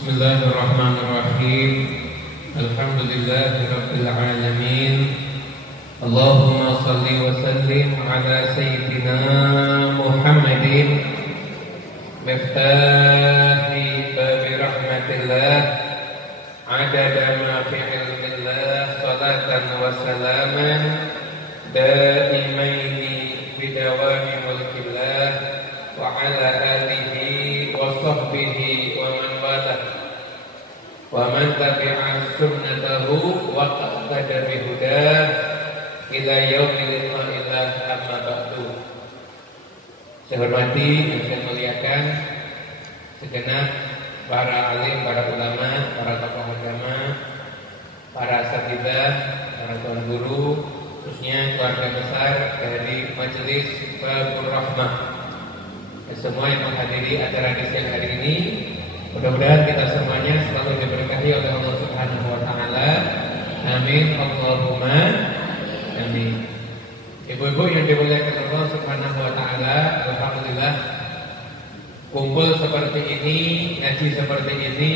Bismillahirrahmanirrahim. Alhamdulillahirabbil alamin. Allahumma shalli wa sallim ala sayyidina Muhammadin miftahi babi rahmatillah adada ma fi ilmillah salatan wa salaman daimaini bidawami mulkillah wa ala alihi wa sahbihi wa man walah wa man tabi'a sunnatahu wa qtada bihudah ila yaumil qiyamah amma ba'du. Saya hormati dan saya muliakan segenap para alim, para ulama, para tokoh agama, para asatidzah, para tuan guru, khususnya keluarga besar dari Majelis Babur Rahmah, dan semua yang menghadiri acara di siang hari ini. Mudah-mudahan kita semuanya selalu diberkahi oleh Allah Subhanahu wa taala. Amin Allahumma amin. Ibu-ibu yang dimuliakan Allah Subhanahu wa taala, alhamdulillah kumpul seperti ini, ngaji seperti ini,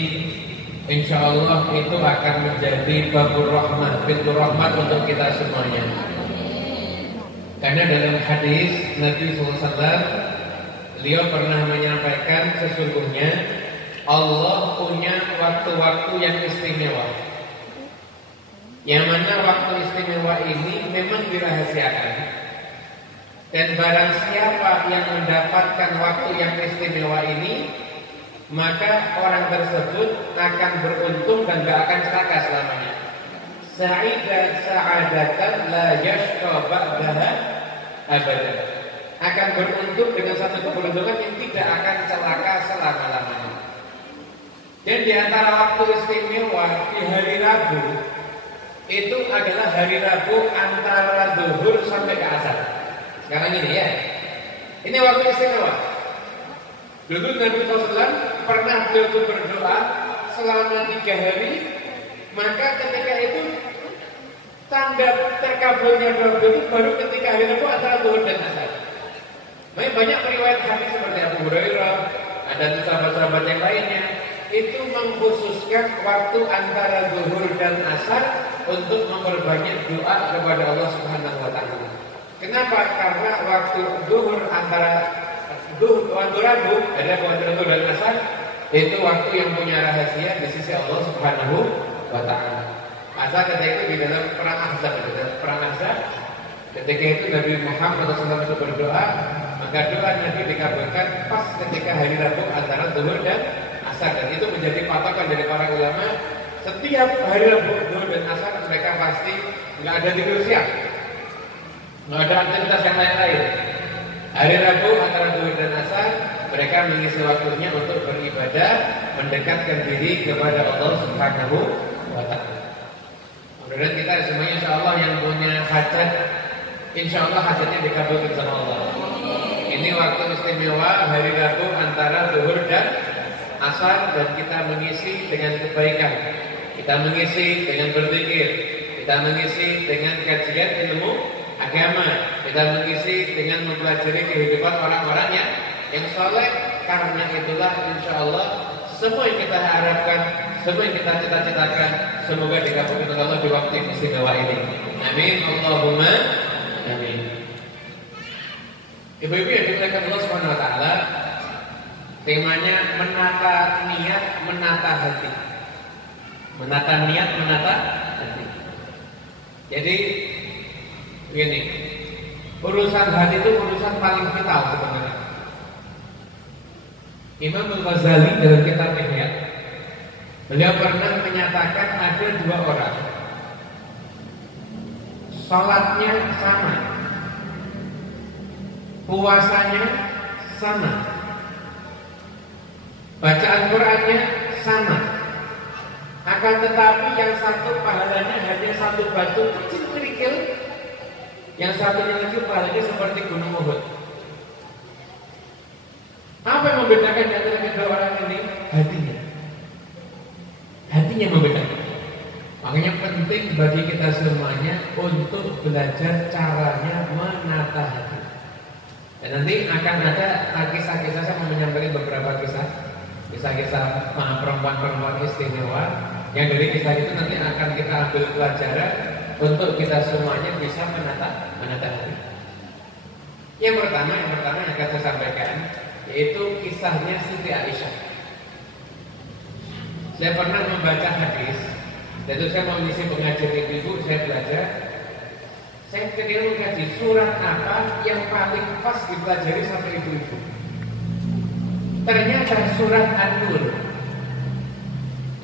insyaallah itu akan menjadi babur rahmah, pintu rahmat untuk kita semuanya. Karena dalam hadis Nabi SAW, beliau pernah menyampaikan sesungguhnya Allah punya waktu-waktu yang istimewa, yang mana waktu istimewa ini memang dirahasiakan. Dan barang siapa yang mendapatkan waktu yang istimewa ini, maka orang tersebut akan beruntung dan gak akan celaka selamanya. Sa'adatan la yashqa ba'daha abadan. Akan beruntung dengan satu keberuntungan yang tidak akan celaka selama-lamanya. Dan di antara waktu istimewa di hari Rabu itu adalah hari Rabu antara zuhur sampai ke asar. Sekarang ini ya, ini waktu istimewa. Dulu Nabi SAW pernah beliau berdoa selama 3 hari, maka ketika itu tanda terkabulnya doa itu baru ketika hari Rabu antara zuhur dan asar. Banyak riwayat hadis seperti Abu Hurairah, ada sahabat-sahabat yang lainnya, itu mengkhususkan waktu antara zuhur dan asar untuk memperbanyak doa kepada Allah Subhanahu wa taala. Kenapa? Karena waktu zuhur antara waktu Rabu, ada waktu zuhur dan asar, itu waktu yang punya rahasia di sisi Allah Subhanahu wa taala. Masa ketika itu di dalam perang Ahzab, ketika itu Nabi Muhammad SAW itu berdoa, maka doa Nabi dikabulkan pas ketika hari Rabu antara zuhur dan asar, dan itu menjadi patokan dari para ulama. Setiap hari Rabu, zuhur dan asar mereka pasti nggak ada tidur siang, nggak ada aktivitas yang lain-lain. Hari Rabu antara zuhur dan asar mereka mengisi waktunya untuk beribadah, mendekatkan diri kepada Allah Subhanahu wa taala. Mudah-mudahan kita semuanya insyaallah yang punya hajat, insyaallah hajatnya dikabulkan sama Allah. Ini waktu istimewa hari Rabu antara zuhur dan asar, dan kita mengisi dengan kebaikan, kita mengisi dengan berzikir, kita mengisi dengan kajian ilmu agama, kita mengisi dengan mempelajari kehidupan orang-orang yang saleh. Karena itulah insyaallah semua yang kita harapkan, semua yang kita cita-citakan, semoga dikabulkan oleh Allah di waktu yang istimewa ini. Amin Allahumma amin. Ibu-ibu yang dimuliakan Allah Subhanahu wa taala, temanya menata niat, menata hati. Menata niat, menata hati. Jadi begini, urusan hati itu urusan paling vital sebenarnya. Imam Al-Ghazali dalam kitab Ihya, beliau pernah menyatakan ada 2 orang, salatnya sama, puasanya sama, bacaan Qur'annya sama, akan tetapi yang satu pahalanya hanya 1 batu kecil kerikil, yang satunya lagi pahalanya seperti gunung Uhud. Apa yang membedakan di antara kedua orang ini? Hatinya. Hatinya membedakan. Makanya penting bagi kita semuanya untuk belajar caranya menata hati. Dan nanti akan ada kisah-kisah, saya mau menyampaikan beberapa kisah kisah-kisah perempuan-perempuan istimewa yang dari kisah itu nanti akan kita ambil pelajaran untuk kita semuanya bisa menata hati. Yang pertama yang akan saya sampaikan yaitu kisahnya Siti Aisyah. Saya pernah membaca hadis, yaitu saya mau mengisi pengajian ibu-ibu, saya belajar. Saya ketika mengkaji surat apa yang paling pas dipelajari sama ibu-ibu. Ternyata surat An-Nur.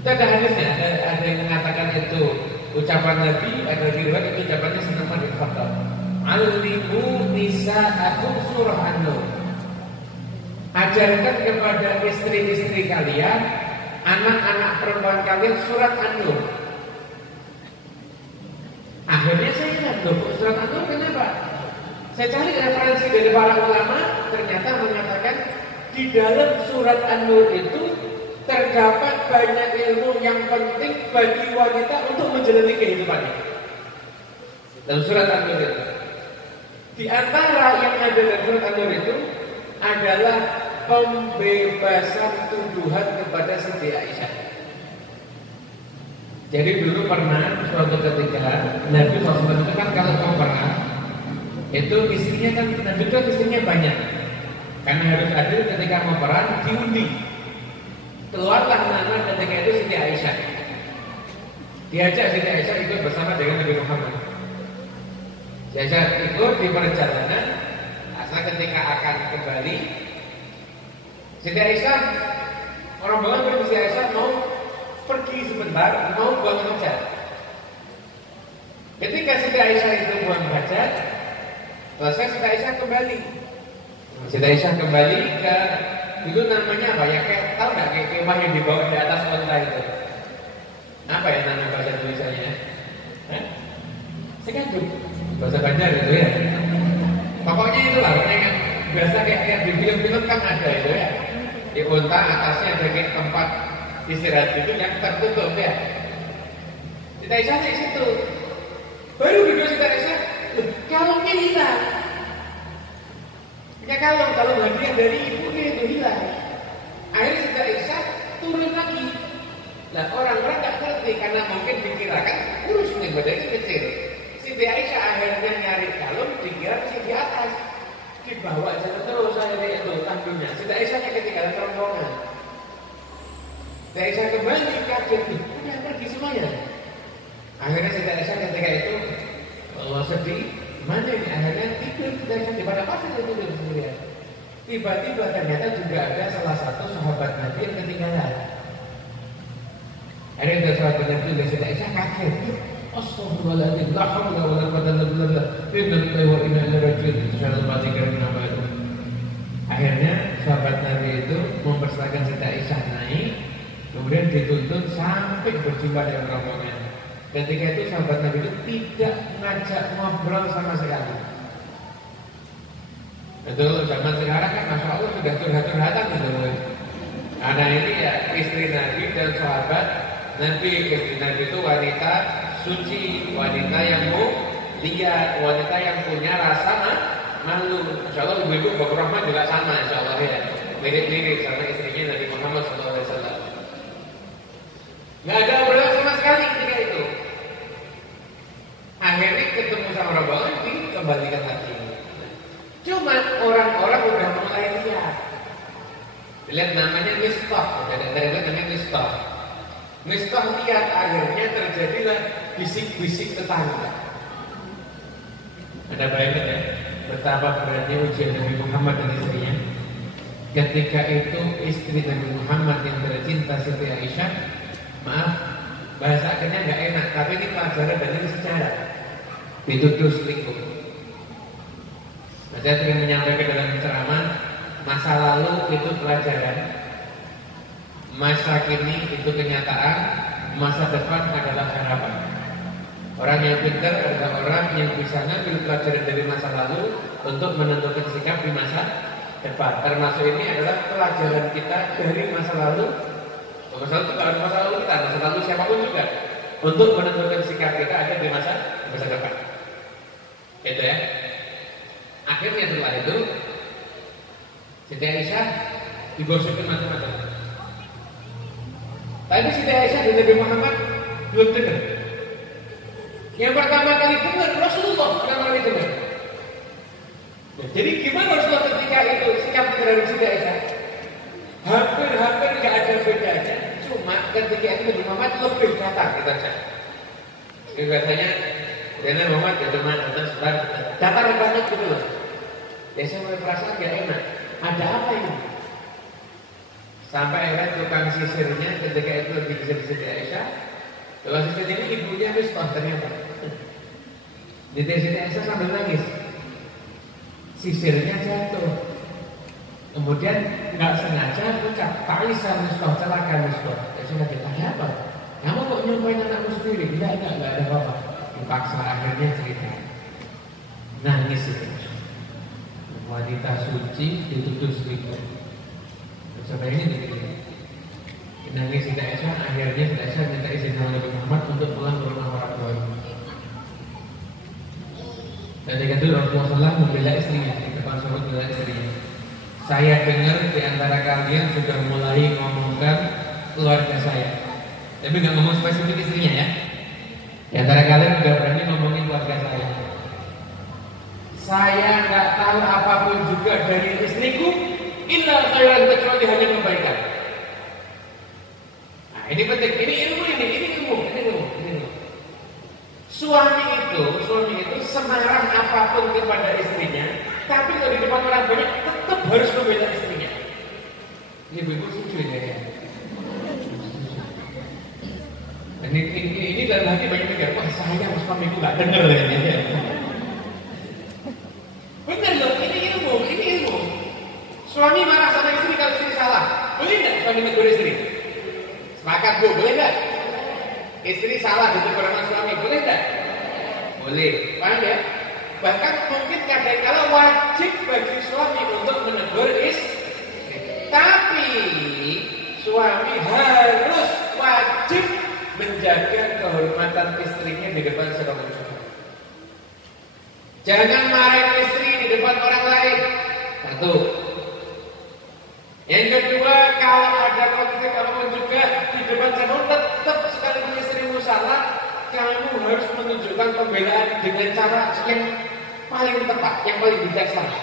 Itu ada hadisnya, ada yang mengatakan itu ucapan Nabi, ada riwayat itu ucapannya Sayyidina bin Khattab. Alimu nisa'akum surah An-Nur. Ajarkan kepada istri-istri kalian, anak-anak perempuan kalian surat An-Nur. Akhirnya saya ingat, surat An-Nur kenapa? Saya cari referensi dari para ulama, ternyata mengatakan di dalam surat An-Nur itu terdapat banyak ilmu yang penting bagi wanita untuk menjalani kehidupannya. Dalam surat An-Nur itu, di antara yang ada dalam surat An-Nur itu adalah pembebasan tuduhan kepada Siti Aisyah. Jadi dulu pernah suatu ketika Nabi SAW itu kan kalau mau perang itu istrinya kan, Nabi itu istrinya banyak. Karena harus adil ketika mau perang diundi. Keluarlah nama ketika itu Siti Aisyah. Diajak Siti Aisyah ikut bersama dengan Nabi Muhammad. Diajak ikut di perjalanan. Asal ketika akan kembali, Siti Aisyah, orang bangun Siti Aisyah mau pergi sebentar, mau buang hajat. Ketika Siti Aisyah itu buang hajat, selesai Siti Aisyah kembali. Siti Aisyah kembali ke itu namanya apa ya? Kayak tahu nggak kayak kemah yang dibawa di atas onta itu? Apa ya nama bahasa tulisannya? Sekanjuk, bahasa Banjar itu ya. Pokoknya itulah yang biasa kayak di film-film kan ada itu ya. Di onta atasnya ada kayak tempat istirahat itu yang tertutup ya. Siti Aisyah di situ. Baru duduk Siti Aisyah, kalungnya hilang. Ya kalau hadiah dari ibunya itu hilang. Akhirnya Siti Aisyah turun lagi. Nah orang-orang nggak ngerti karena mungkin dikirakan urus nih badannya kecil. Siti Aisyah akhirnya nyari kalung dikira masih di atas. Dibawa jalan terus akhirnya itu tanggungnya. Siti Aisyahnya ketinggalan rombongan. Siti Aisyah kembali kaget, udah pergi semuanya. Akhirnya Siti Aisyah ketika itu Allah sedih. Mana ini akhirnya tidur Siti Aisyah di mana pasir itu tidur sendirian. Tiba-tiba ternyata juga ada salah satu sahabat Nabi yang ketinggalan. Akhirnya sahabat Nabi juga Siti Aisyah kaget. Astaghfirullahaladzim, la haula wala quwwata illa billah. Inna lillahi wa inna ilaihi raji'un. Itu akhirnya sahabat Nabi itu mempersilakan Siti Aisyah naik, kemudian dituntun sampai berjumpa dengan rombongan. Ketika itu sahabat Nabi itu tidak ngajak ngobrol sama sekali. Betul, zaman sekarang kan Masya Allah sudah curhat-curhatan gitu. Karena ini ya istri Nabi dan sahabat Nabi. Istri Nabi itu wanita suci, wanita yang mulia, wanita yang punya rasa malu. Insya Allah ibu-ibu Bapak Rahman juga sama Insya Allah ya. Mirip-mirip sama istrinya Nabi Muhammad SAW. Gak ada obrolan sama sekali ketika itu. Akhirnya ketemu sama rombongan dikembalikan lagi. Cuma orang-orang udah mulai lihat. Lihat namanya Mistah, dari namanya Mistah. Mistah lihat akhirnya terjadilah bisik-bisik tetangga. Ada bayangkan ya betapa beratnya ujian Nabi Muhammad dan istrinya. Ketika itu istri Nabi Muhammad yang tercinta Siti Aisyah, maaf bahasa akhirnya nggak enak, tapi ini pelajaran dan ini sejarah. Dituduh selingkuh. Saya sering menyampaikan dalam ceramah, masa lalu itu pelajaran, masa kini itu kenyataan, masa depan adalah harapan. Orang yang pintar adalah orang yang bisa ngambil pelajaran dari masa lalu untuk menentukan sikap di masa depan. Termasuk ini adalah pelajaran kita dari masa lalu. Masa lalu itu bukan masa lalu kita, masa lalu siapapun juga, untuk menentukan sikap kita ada di masa depan. Itu ya. Akhirnya setelah itu Siti Aisyah digosipin macam-macam. Tapi Siti Aisyah dan Nabi Muhammad belum dengar. Yang pertama kali dengar Rasulullah pertama kali dengar. Jadi gimana Rasulullah ketika itu sikap terhadap Siti Aisyah? Hampir nggak ada bedanya. Cuma ketika itu Nabi Muhammad lebih datang kita cek. Jadi biasanya Nabi Muhammad datang sebentar, datang banget gitu loh. Ya saya mulai perasaan gak enak. Ada apa ini? Sampai akhirnya tukang sisirnya ketika itu lagi disisir Siti Aisyah. Tukang sisir ini ibunya Mistah ternyata. Jadi Siti Aisyah sambil nangis. Sisirnya jatuh. Kemudian nggak sengaja ucap Pak Isa Mistah, celaka Mistah. Saya tanya apa? Kamu kok nyumpain anakmu sendiri? Enggak ada apa-apa. Dipaksa akhirnya cerita. Nangis itu. Wanita suci dituduh selingkuh. Sampai ini begini. Nangis Siti Aisyah, akhirnya Siti Aisyah minta izin sama Nabi Muhammad untuk pulang ke rumah orang tuanya. Dan ketika itu Rasulullah SAW membela istrinya di depan sahabat membela istrinya. Saya dengar di antara kalian sudah mulai ngomongkan keluarga saya. Tapi nggak ngomong spesifik istrinya ya. Di antara kalian sudah berani ngomongin keluarga saya. Saya nggak tahu apapun juga dari istriku, illa khairan, kecuali hanya kebaikan. Nah, ini penting, ini ilmu. Suami itu semarah apapun kepada istrinya, tapi kalau di depan orang banyak tetap harus membela istrinya. Ini ibu setuju ya. Dan ini dalam hati banyak mikir, wah saya suamiku nggak dengar ya. Benar loh, ini ilmu. Suami marah sama istri kalau istri salah. Boleh nggak suami negur istri? Sepakat Bu, boleh nggak? Istri salah ditegur sama suami, boleh nggak? Boleh, paham ya? Bahkan mungkin kadang-kala wajib bagi suami untuk menegur istri. Tapi suami harus wajib menjaga kehormatan istrinya di depan seorang suami. Jangan marahin istri di depan orang lain. Satu. Yang kedua, kalau ada konflik apapun juga di depan seorang tetap sekalipun istrimu salah, kamu harus menunjukkan pembelaan dengan cara yang paling tepat, yang paling bijaksana.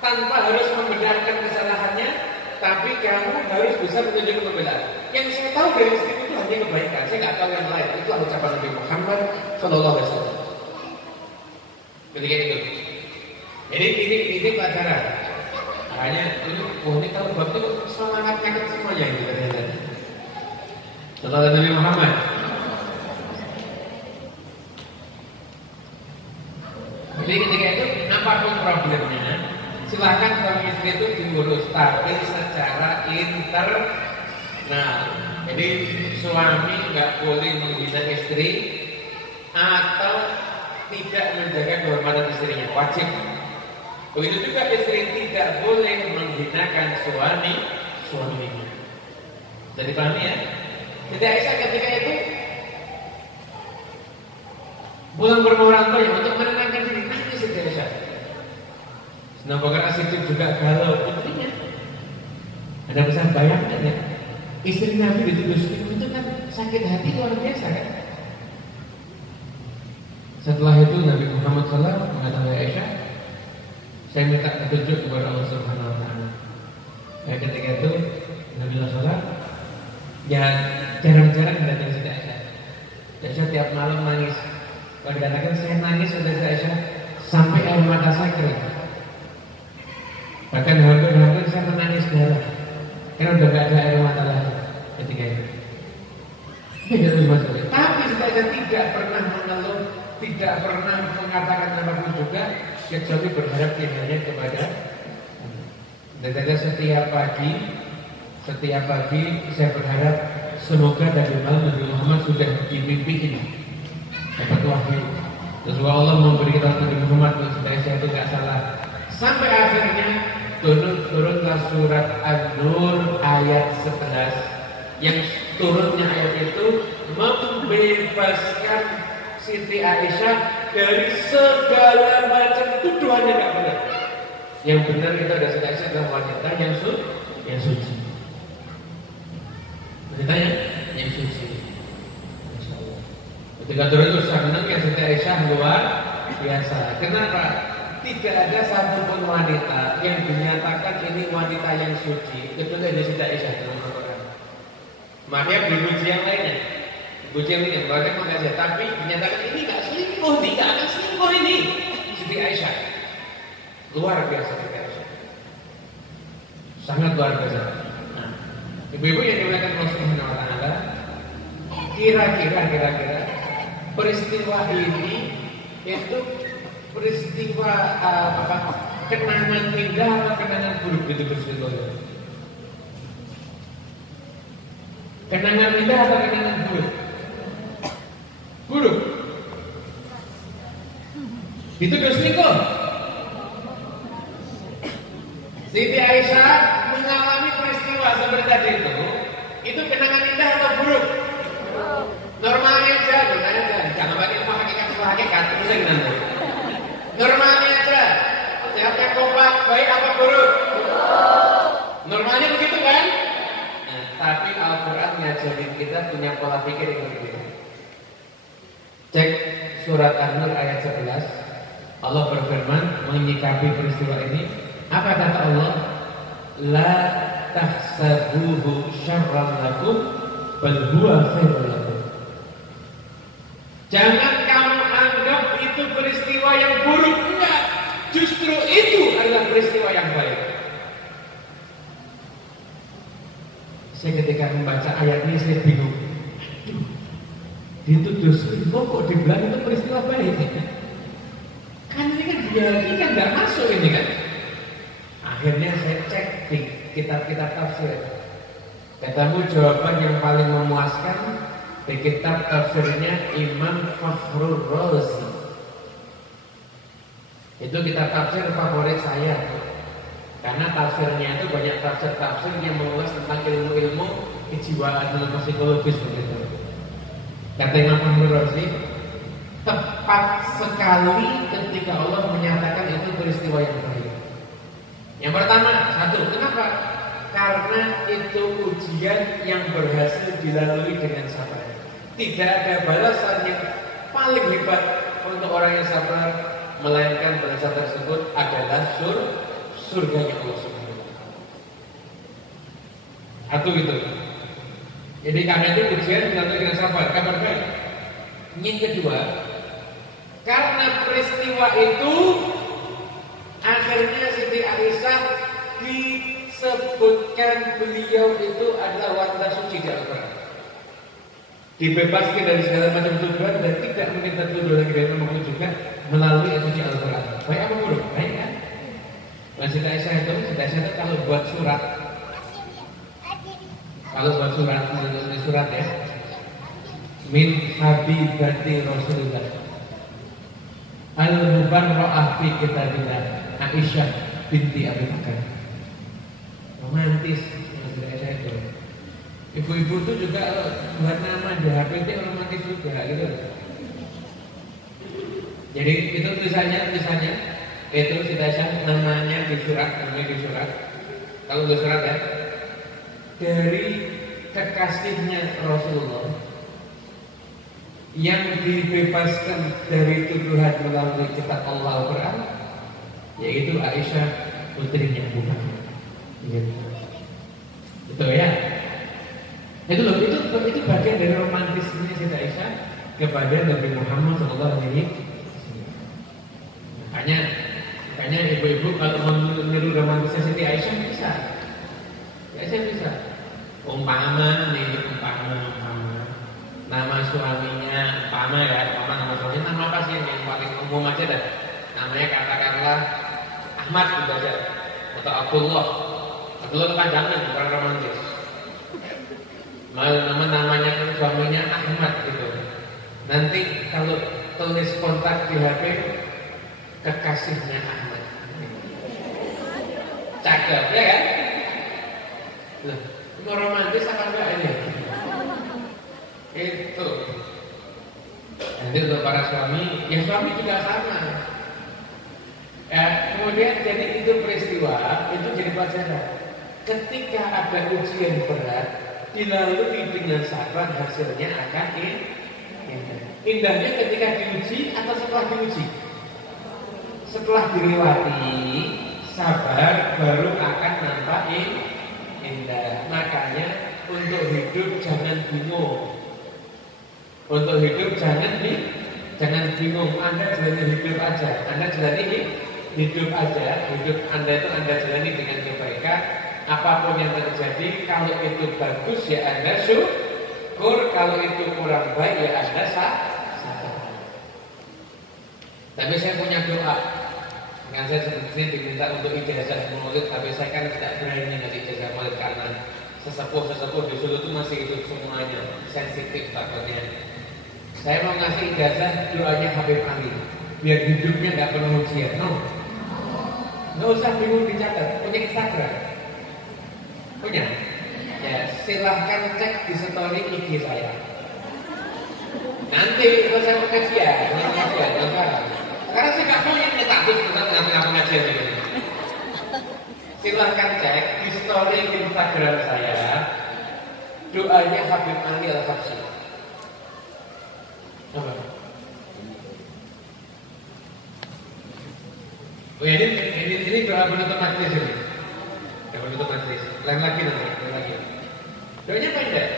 Tanpa harus membenarkan kesalahannya, tapi kamu harus bisa menunjukkan pembelaan. Yang saya tahu dari istriku itu hanya kebaikan. Saya nggak tahu yang lain. Itu ucapan Nabi Muhammad SAW. Ketika itu, jadi ini pelajaran. Hanya ini kalau bab itu semangat nyaket semuanya gitu ternyata. Setelah Nabi Muhammad. Jadi ketika itu apapun problemnya, silakan suami istri itu diurus, tapi secara internal. Jadi suami nggak boleh menghina istri atau tidak menjaga kehormatan istrinya, wajib. Begitu juga istri tidak boleh menghinakan suaminya. Jadi pahami ya? Siti Aisyah ketika itu pulang ke rumah orang tuanya untuk menenangkan diri, nangis Siti Aisyah. Senang Bakar As-Siddiq juga galau putrinya. Ada pesan bayangkan ya, istri Nabi dituduh selingkuh itu kan sakit hati luar biasa kan? Setelah itu Nabi Muhammad SAW mengatakan Aisyah, saya minta petunjuk kepada Allah Subhanahu Wa Taala. Ya ketika itu Nabi SAW ya jarang-jarang datang Siti Aisyah. Aisyah tiap malam nangis. Kalau dikatakan saya nangis pada Siti Aisyah sampai air mata saya kering. Bahkan hampir saya menangis darah. Karena udah gak ada air mata lagi ketika itu. Tapi Siti Aisyah tidak pernah mengeluh, tidak pernah mengatakan apapun juga kecuali berharap hanya kepada Allah. Setiap pagi saya berharap semoga dari malam Nabi Muhammad sudah dimimpiin dapat wahyu. Terus Allah memberitahu Nabi Muhammad supaya saya itu tidak salah. Sampai akhirnya turunlah surat An-Nur ayat 11 yang turunnya ayat itu membebaskan Siti Aisyah dari segala macam tuduhan yang tidak benar. Yang benar itu ada Siti Aisyah adalah wanita yang suci. Wanitanya yang suci. Masya Allah. Ketika turun itu senang ya Siti Aisyah luar biasa. Kenapa? Tidak ada satupun wanita yang dinyatakan ini wanita yang suci kecuali ada Siti Aisyah dalam Al-Quran. Makanya dipuji yang lainnya, dipuji yang lainnya, bukan makasih. Tapi dinyatakan ini nggak selingkuh, tidak akan selingkuh ini. Siti Aisyah luar biasa, Siti Aisyah sangat luar biasa. Nah, ibu-ibu yang dimuliakan Allah Subhanahu wa Ta'ala, kira-kira peristiwa ini itu peristiwa kenangan indah atau kenangan buruk itu peristiwa itu? Kenangan indah atau kenangan buruk? Buruk. Itu selingkuh. Siti Aisyah mengalami peristiwa seperti tadi itu kenangan indah atau buruk? Normalnya aja, jangan pakai hakikat, bisa nanti. Normalnya aja, siapa yang kompak, baik apa buruk? Normalnya begitu kan? Nah, tapi Al-Quran ngajarin kita punya pola pikir yang berbeda. Cek surat An-Nur ayat 11. Allah berfirman menyikapi peristiwa ini. Apa kata Allah? La tahsabuhu syarran lakum bal huwa khairun lakum. Jangan kamu anggap itu peristiwa yang buruk. Enggak. Justru itu adalah peristiwa yang baik. Saya ketika membaca ayat ini saya bingung. Dituduh selingkuh kok dibilang itu peristiwa baik. Kan ini kan kan nggak masuk ini kan. Akhirnya saya cek di kitab-kitab tafsir. Ketemu jawaban yang paling memuaskan di kitab tafsirnya Imam Fakhrul Razi. Itu kitab tafsir favorit saya. Karena tafsirnya itu banyak tafsir-tafsir yang mengulas tentang ilmu-ilmu kejiwaan, ilmu psikologis begitu. Kata Imam Fakhrul Razi, tepat sekali ketika Allah menyatakan itu peristiwa yang baik. Yang pertama, satu, kenapa? Karena itu ujian yang berhasil dilalui dengan sabar. Tidak ada balasan yang paling hebat untuk orang yang sabar, melainkan balasan tersebut adalah surganya Allah Subhanahu wa Ta'ala. Satu itu. Jadi karena itu ujian dilalui dengan sabar, kabar baik. Yang kedua, karena peristiwa itu akhirnya Siti Aisyah disebutkan beliau itu adalah wanita suci di Al-Quran. Dibebaskan dari segala macam tuduhan dan tidak meminta tuduhan lagi dari nomor juga melalui suci Al-Quran. Baik apa buruk? Baik kan? Dan Siti Aisyah itu kalau buat surat, menulis surat ya, min habibati Rasulullah al-mubarra'ah fi kitabillah Aisyah binti Abu Bakar. Romantis Siti Aisyah itu. Ibu-ibu itu juga buat nama di HP itu romantis juga gitu. Jadi itu tulisannya itu Siti Aisyah namanya di surat. Kalau di surat ya, dari kekasihnya Rasulullah yang dibebaskan dari tuduhan melalui kitab Allah Al-Quran, yaitu Aisyah putrinya Abu Bakar. Betul ya? Itu bagian dari romantisnya Siti Aisyah kepada Nabi Muhammad SAW. Makanya ibu-ibu kalau mau meniru romantisnya Siti Aisyah bisa. Bisa. Umpama nama suaminya, nama suaminya, nama apa sih yang paling umum aja dah. Namanya katakanlah Ahmad gitu aja, atau Abdullah kepanjangan, bukan romantis. Namanya suaminya Ahmad gitu. Nanti kalau tulis kontak di HP, kekasihnya Ahmad. Cakep ya kan? Loh, mau romantis apa enggak ini? Itu. Nanti untuk para suami, ya suami juga sama. Ya, kemudian jadi itu peristiwa, itu jadi pelajaran. Ketika ada ujian berat, dilalui dengan sabar, hasilnya akan indah. Indahnya ketika diuji atau setelah diuji? Setelah dilewati, sabar baru akan nampak indah. Makanya untuk hidup jangan bingung. Untuk hidup jangan bingung. Anda jalani hidup aja. Anda jalani hidup aja. Hidup Anda itu Anda jalani dengan kebaikan. Apapun yang terjadi, kalau itu bagus ya Anda syukur, kalau itu kurang baik ya Anda sabar. Tapi saya punya doa. Kan saya sebenarnya diminta untuk ijazah maulid, tapi saya kan tidak berani ngasih ijazah maulid karena sesepuh di Solo itu masih hidup semuanya, sensitif takutnya. Saya mau ngasih ijazah doanya Habib Ali, biar hidupnya nggak penuh ujian. Nggak usah bingung dicatat. Punya Instagram? Punya? Ya silahkan cek di story IG saya. Nanti kalau saya mau kajian, karena saya nggak mau yang takut tentang pengajian ini. Silahkan cek di story Instagram saya, doanya Habib Ali Al-Habsyi. Oh ini doa penutup majelis ini. Doa penutup majelis. Lain lagi. Doanya pendek.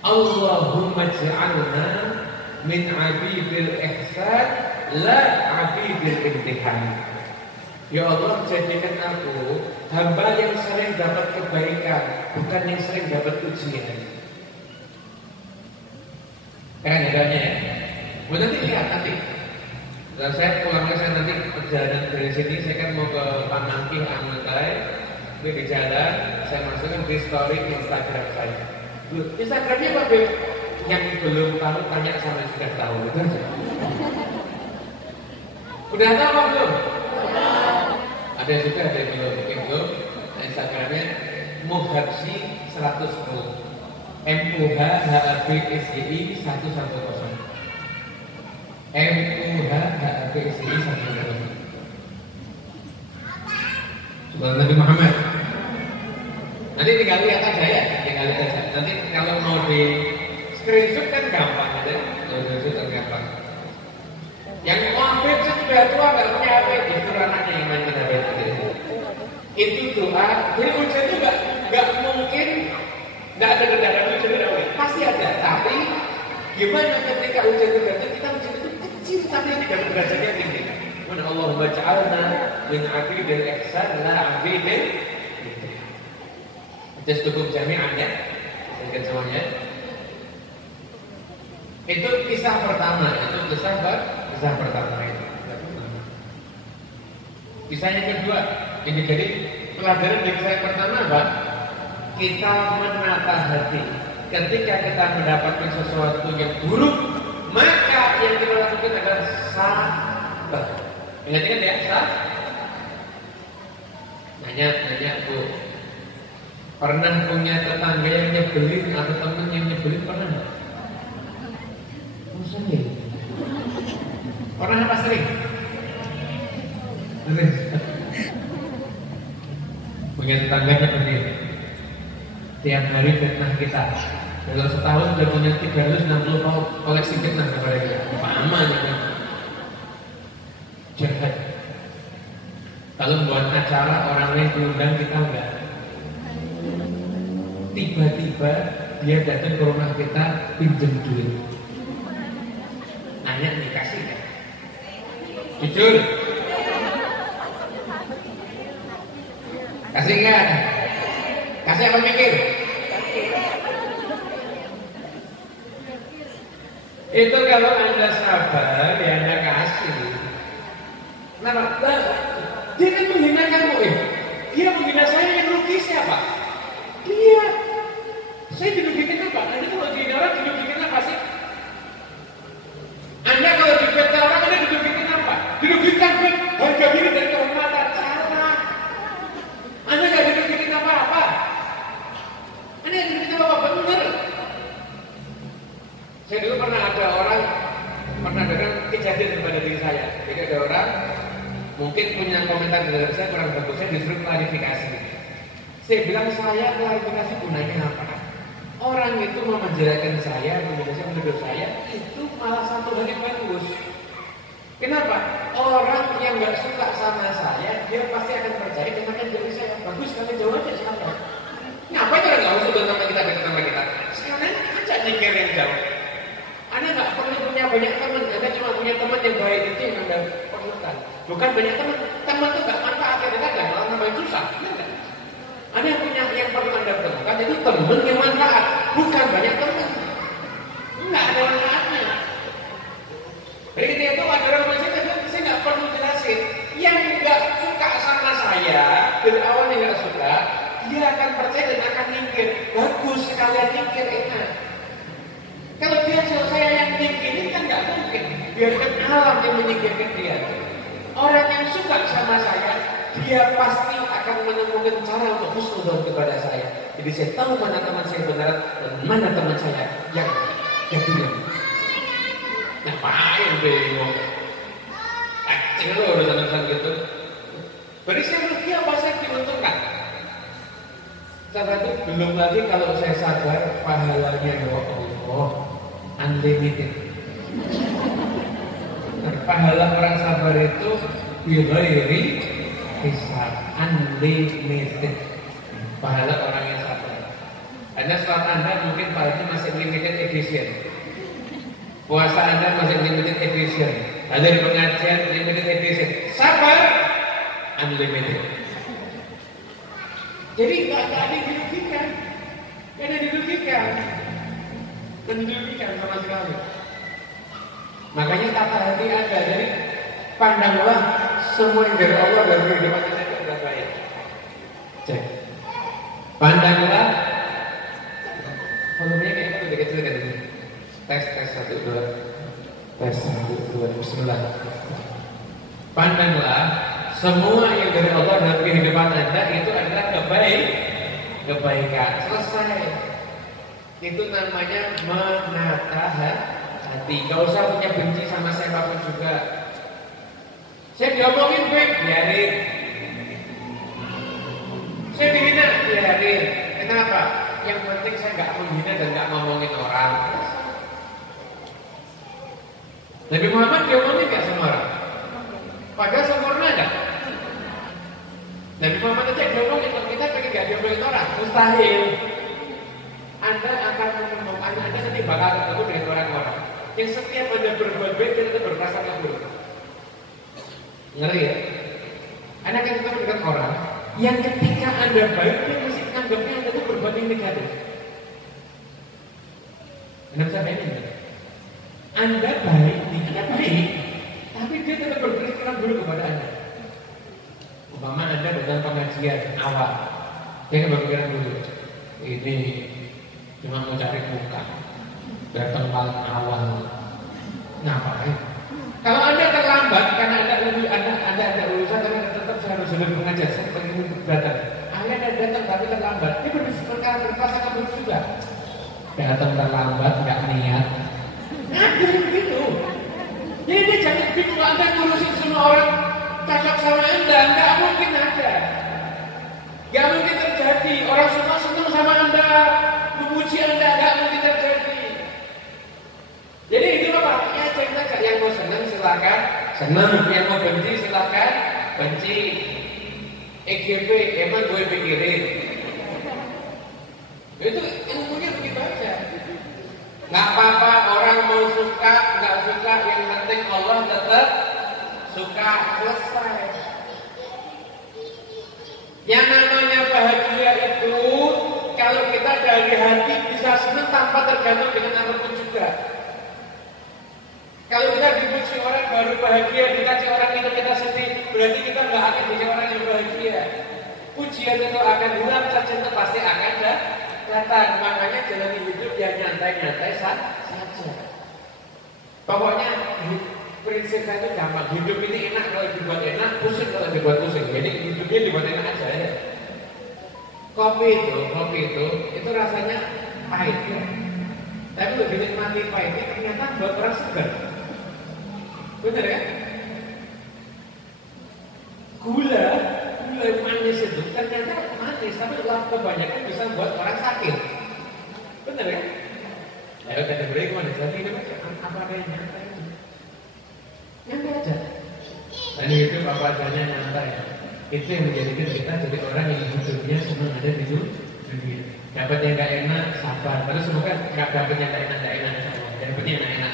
Allahumma ja'alna min 'abidil ihsan la 'abidil imtihan. Ya Allah, jadikan aku hamba yang sering dapat kebaikan, bukan yang sering dapat ujian. Kan adanya ya. Nanti lihat nanti. Dan saya pulangnya saya nanti perjalanan dari sini, saya kan mau ke Panangki Amantai. Ini di jalan, saya masukkan di story Instagram saya. Instagramnya apa, Beb? Yang belum tahu tanya sama yang sudah tahu, itu aja. Udah tahu apa belum? Ada yang sudah, ada yang belum. Instagramnya Muhabsi 110. MUHHABSYI 110. MUHHABSYI 110. Subhanallah Nabi Muhammad. Nanti tinggal lihat aja ya, Nanti kalau mau di screenshot kan gampang aja, kalau screenshot kan gampang. Yang mau ambil sudah tua nggak punya HP, itu anaknya yang main HP itu. Itu doa. Jadi ujian itu nggak mungkin nggak ada kendaraan ujian tidak mungkin, pasti ada. Tapi gimana ketika ujian itu datang, kita ujian itu kecil tapi tidak derajatnya tinggi. Mana Allahumma ja'alna min 'abidil ihsan la 'abidil. Just cukup jami'an ya. Ingat semuanya. Itu kisah pertama, itu kisah pertama itu. Kisah yang kedua, ini jadi pelajaran dari kisah yang pertama apa? Kita menata hati. Ketika kita mendapatkan sesuatu yang buruk, maka yang kita lakukan adalah sabar. Ingat ya, sabar. Nanya Bu, pernah punya tetangga yang nyebelin atau teman yang nyebelin pernah nggak? Sering. Pernah apa sering? Punya tetangganya begini. Tiap hari fitnah kita. Dalam setahun sudah punya 360 koleksi fitnah kepada kita. Aman ya. Jahat. Kalau buat acara orang lain diundang kita enggak. Tiba-tiba dia datang ke rumah kita pinjam duit. Nanya nih kasih kan? Jujur. Kasih enggak? Kasih apa mikir? Itu kalau Anda sabar ya Anda kasih. Kenapa? Dia kan menghina kamu. Dia menghina saya, yang rugi siapa? Dia. Saya dirugikan apa? Anda kalau dihina orang dirugikan apa sih? Anda kalau difitnah orang Anda dirugikan apa? Dirugikan harga diri dan kehormatan. Salah. Anda nggak dirugikan apa-apa. Anda dirugikan apa-apa benar. Saya dulu pernah dengar kejadian kepada diri saya. Jadi ada orang mungkin punya komentar dari saya kurang bagus, saya disuruh klarifikasi. Saya bilang saya klarifikasi gunanya apa? orang itu memenjarakan saya, menurut saya itu malah satu hal yang bagus. Kenapa? Orang yang nggak suka sama saya, dia pasti akan percaya dengan jadi saya bagus kalau jauh aja siapa? Ngapain orang nggak usah sama kita dekat sama kita? Sekarang aja nyingkir yang jauh. Anda nggak perlu punya banyak teman, Anda cuma punya teman yang baik itu yang Anda perlukan. Bukan banyak teman, teman itu nggak manfaat kadang-kadang, malah namanya susah. Anda yang punya yang perlu Anda temukan itu teman yang manfaat, bukan banyak teman. Nggak ada manfaatnya. Jadi ketika itu ada orang saya nggak perlu jelasin. Yang nggak suka sama saya, dari awalnya nggak suka, dia akan percaya dan akan nyingkir. Bagus sekalian nyingkir, enak. Kalau dia saya yang nyingkirin kan nggak mungkin. Biarkan alam yang menyingkirkan dia. Orang yang suka sama saya, dia pasti akan menemukan cara untuk husnuzon kepada saya. Jadi saya tahu mana teman saya benar dan mana teman saya yang tidak. Ngapain bingung? Kecil loh urusan gitu. Berarti saya rugi apa saya diuntungkan? Salah itu belum lagi kalau saya sadar pahalanya ya Allah unlimited. Pahala orang sabar itu bighairi hisab, unlimited. Pahala orang yang sabar. Anda sholat Anda mungkin pahalanya masih limited edition. Puasa Anda masih limited edition. Ada di pengajian limited edition. Sabar unlimited. Jadi nggak ada yang dirugikan. Nggak ada yang dirugikan. Dan dirugikan sama sekali. Makanya tata hati Anda. Jadi pandanglah semua yang dari Allah dan kehidupan kita itu sudah baik. Cek. Pandanglah. Volumenya kayaknya lebih kecil kan ini. Tes 1 2. Tes 1 2. Bismillah. Pandanglah semua yang dari Allah dan kehidupan Anda itu adalah kebaikan. Selesai. Itu namanya menata hati. Gak usah punya benci sama siapapun juga. Saya diomongin baik, biarin. Saya dihina, biarin. Kenapa? Yang penting saya gak menghina dan gak ngomongin orang. Nabi Muhammad diomongin gak sama orang? Padahal sempurna gak? Nabi Muhammad aja diomongin, kalau kita pengen gak diomongin orang, mustahil. Anda akan menemukan, Anda nanti bakal ketemu dengan orang-orang yang setiap Anda berbuat baik, dia tetap berprasangka buruk. Ngeri ya? Anda akan ketemu dengan orang yang ketika Anda baik, dia masih menganggapnya Anda itu berbuat yang negatif. Anda bisa bayangin? Anda baik, tapi dia tetap berpikiran buruk kepada Anda. Umpama Anda datang pengajian awal, dia akan berpikiran buruk. Ini cuma mau cari muka, datang paling awal, ngapain? Kalau Anda terlambat karena Anda ada urusan, tapi tetap saya harus mengajar, saya pengen datang. Anda datang tapi terlambat, dia berprasangka buruk juga. Datang terlambat, nggak niat. Ada begitu. Jadi dia jangan bingung Anda ngurusin semua orang cocok sama Anda, nggak mungkin ada. Nggak mungkin terjadi. Orang semua senang sama Anda, memuji Anda, nggak mungkin terjadi. Jadi itu apa? Ya cerita aja. Yang mau senang silakan senang, yang mau benci silakan benci. EGP emang gue pikirin. Itu ilmunya begitu aja. Nggak apa-apa orang mau suka, nggak suka, yang penting Allah tetap suka, selesai. Yang namanya bahagia itu kalau kita dari hati bisa senang tanpa tergantung dengan apapun juga. Kalau kita dipuji orang baru bahagia, dikasih orang itu kita sedih, berarti kita nggak akan jadi orang yang bahagia. Pujian itu akan hilang, saja itu pasti akan datang. Makanya jalani hidup ya nyantai-nyantai saja. Pokoknya prinsipnya itu gampang. Hidup ini enak kalau dibuat enak, pusing kalau dibuat pusing. Jadi hidupnya dibuat enak aja ya. Kopi itu rasanya pahit ya. Tapi lebih nikmati pahitnya ternyata buat orang segar. Bener ya? Gula manis itu ternyata manis, tapi kebanyakan bisa buat orang sakit. Bener ya? Ayo kategori mana? Jadi apa yang nyantai? Nyantai aja. Dan hidup apa adanya nyantai. Itu yang menjadikan kita jadi orang yang hidupnya senang ada di dunia. Dapat yang gak enak, sabar. Terus semoga gak dapat yang gak enak, sabar. Dapatnya yang enak.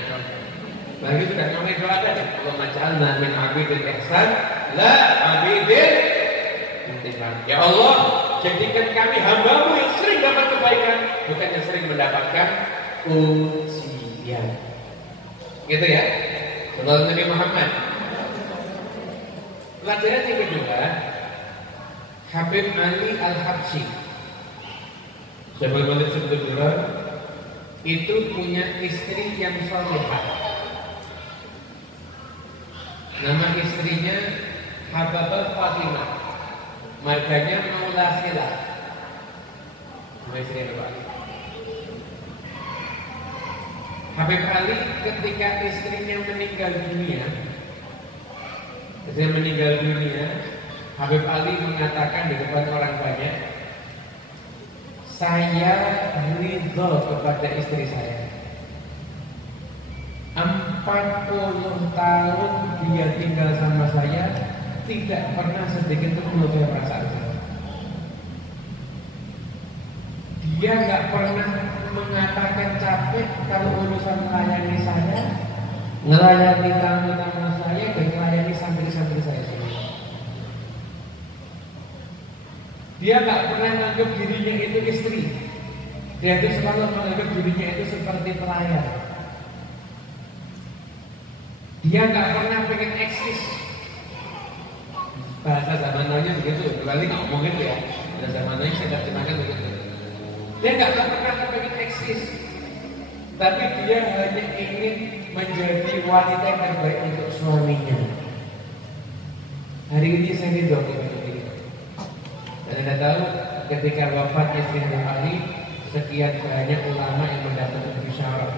Lagi sudah ngomongin doa kan? Allah maj'alna min abidil ihsan la abidil intiqam. Ya Allah, jadikan kami hamba-Mu yang sering dapat kebaikan, bukan yang sering mendapatkan ujian. Gitu ya. Sallallahu Nabi Muhammad. Pelajaran yang kedua, Habib Ali Al-Habsyi. Syaikhul Walid Subdurrah itu punya istri yang salihah. Nama istrinya Hababah Fatimah. Marganya Maula Silah. Nama istrinya Pak. Habib Ali ketika istrinya meninggal dunia, Habib Ali mengatakan di depan orang banyak, saya ridho kepada istri saya. 40 tahun dia tinggal sama saya, tidak pernah sedikit pun melukai perasaan saya. Dia nggak pernah mengatakan capek kalau urusan melayani saya, melayani tamu-tamu saya, dan melayani santri-santri saya semua. Dia nggak pernah menganggap dirinya itu istri. Dia itu selalu menganggap dirinya itu seperti pelayan. Dia nggak pernah pengen eksis. Bahasa zaman now begitu. Kembali ngomong gitu ya. Bahasa zaman now saya terjemahkan begitu. Dia nggak pernah pengen eksis. Tapi dia hanya ingin menjadi wanita yang terbaik untuk suaminya. Hari ini saya ridho untuk ini. Dan Anda tahu ketika wafatnya istri Habib Ali, sekian banyak ulama yang mendapatkan bisyarat.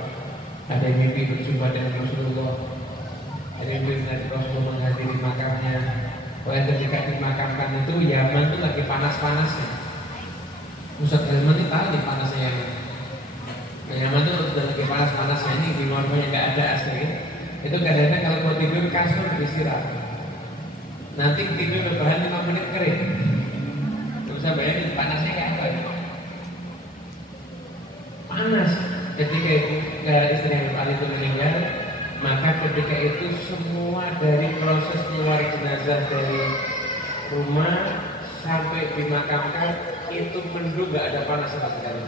Ada yang mimpi berjumpa dengan Rasulullah. Ada yang melihat Rasulullah menghadiri makamnya. Oleh ketika dimakamkan itu, Yaman itu lagi panas-panasnya. Ustaz Hilman ini tahu nih panasnya Yaman. Nah, Yaman itu udah lagi panas-panasnya ini di normalnya nggak ada asli. Itu kadang-kadang kalau mau tidur kasur istirahat. Nanti tidur berbahan 5 menit kering. Bisa bayangin panasnya kayak apa ya? Panas. Ketika itu istri Habib Ali itu meninggal, maka ketika itu semua dari proses keluar jenazah dari rumah sampai dimakamkan itu mendung, gak ada panas sama sekali.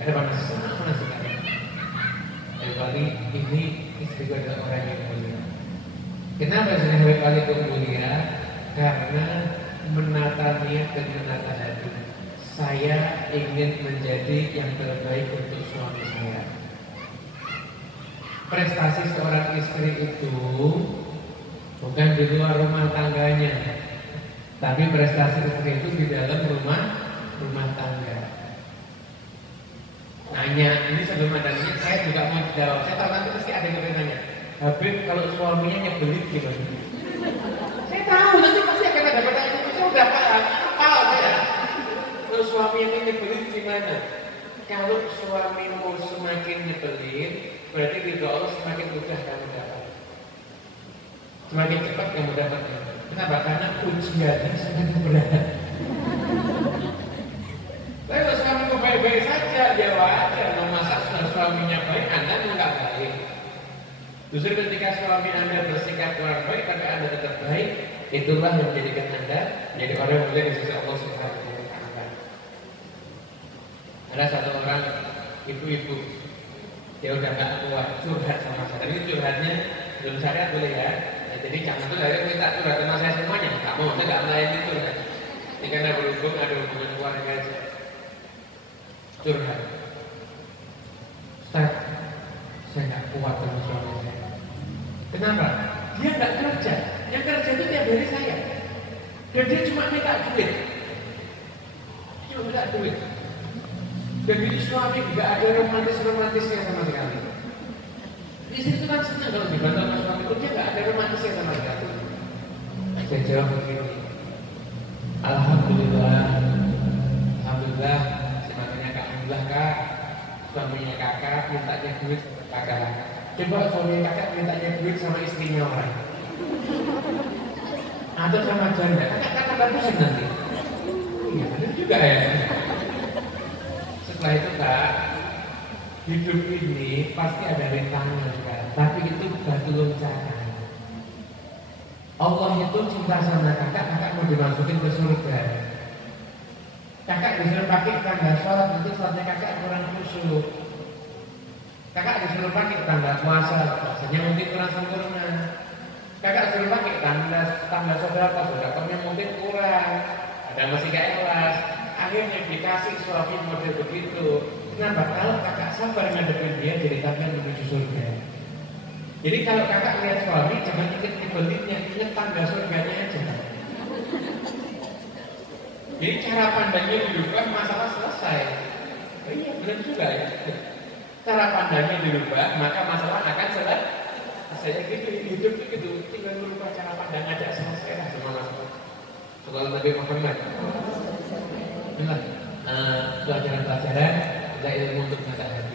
Gak ada panas sama sekali. Habib Ali ini istri adalah orang yang mulia. Kenapa istri Habib Ali itu mulia? Karena menata niat dan menata hati. Saya ingin menjadi yang terbaik untuk suami saya. Prestasi seorang istri itu bukan di luar rumah tangganya, tapi prestasi istri itu di dalam rumah tangga. Nanya, ini sebelum ada nanya, saya juga mau jawab. Saya tahu nanti pasti ada yang bertanya, Habib kalau suaminya nyebelin gimana? Saya tahu nanti pasti akan ada pertanyaan. Saya udah paham ya. Kalau suami yang nyebelin gimana? Kalau suamimu semakin nyebelin, berarti ridho Allah semakin mudah kamu dapat. Semakin cepat kamu dapat. Kenapa? Karena ujiannya sangat berat. Tapi kalau suamimu baik-baik saja, dia wajar. Masa suaminya baik, Anda nggak baik. Justru ketika suami Anda bersikap kurang baik, tapi Anda tetap baik, itulah yang menjadikan Anda menjadi orang yang mulia di sisi Allah Subhanahu wa Ta'ala. Ada satu orang ibu-ibu, dia udah gak kuat curhat sama saya. Tapi curhatnya belum syariat boleh ya. Nah, jadi jangan tuh dari minta curhat sama saya semuanya. Gak mau, saya gak melayani curhat. Ini karena berhubung ada hubungan keluarga aja. Curhat. Ustaz, saya gak kuat sama suami saya. Kenapa? Dia gak kerja. Yang kerja itu tiap hari saya. Dan dia cuma minta duit. Cuma minta duit. Dan ini suami tidak ada romantis-romantisnya sama sekali. Istri itu kan senang kalau dibantu sama suami itu, dia tidak ada romantisnya sama sekali. Saya jawab begini, Alhamdulillah, Alhamdulillah, semangatnya Kak, Alhamdulillah Kak, suaminya kakak mintanya duit kakak. Coba suami kakak mintanya duit sama istrinya orang. Atau sama janda, kakak kan pusing nanti. Iya benar juga ya. Setelah itu kak, hidup ini pasti ada rintangan kan, tapi itu batu loncatan. Allah itu cinta sama kakak, kakak mau dimasukin ke surga. Kakak disuruh pakai tanda sholat, nanti sholatnya kakak kurang khusyuk. Kakak disuruh pakai tanda puasa, puasanya mungkin kurang sempurna. Kakak disuruh pakai tanda sodakohnya mungkin kurang, ada masih gak ikhlas. Akhirnya dikasih suami model begitu. Kenapa? Kalau kakak sabar ngadepin dia, jadi takkan menuju surga. Jadi kalau kakak lihat suami, jangan ikut nyebelitnya, ingat tangga surganya aja. Jadi cara pandangnya dirubah, masalah selesai. Oh iya, benar juga ya. Cara pandangnya dirubah, maka masalah akan selesai. Gitu, hidup itu tinggal merubah cara pandang aja, selesai lah semua masalah. Setelah Nabi Muhammad. Inilah pelajaran-pelajaran, kita ilmu untuk mengetahui.